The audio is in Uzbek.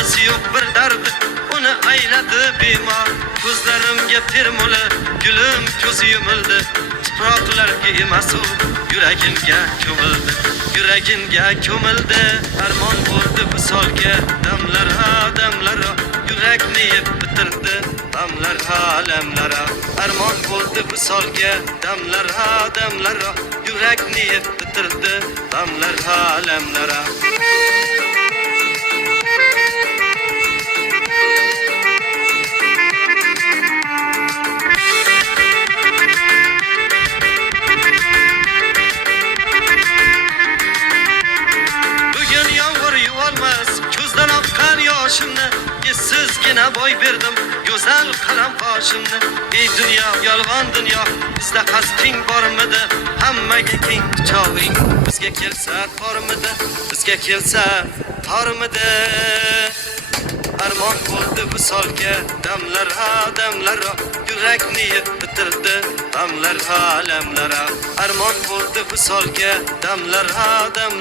Davosi yo'q bir dard, uni ayladi bemor. Ko'zlarimga termuli, gulim ko'zi yumildi. Tuproqlarga emas u, yuragimga ko'mildi. Yuragimga ko'mildi, armon bo'ldi visolga. Damlar ha damlar, yurakni yeb bitirdi. Damlar ha damlar, armon bo'ldi visolga. Damlar ha damlar, yurakni yeb bitirdi. Damlar ha damlar. Ko'zdan oqqan yoshimni sizgina boy berdim, go'zal qalam qoshimni. Ey dunyo, yolg'on dunyo, bizda qasding bormidi? Hammaga keng quchog'ing bizga kelsa tormidi? Bizga kelsa tormidi? Armon bo'ldi visolga, damlar ha damlar, yurakni yeb bitirdi. Damlar ha damlar, armon bo'ldi visolga, damlar ha damlar.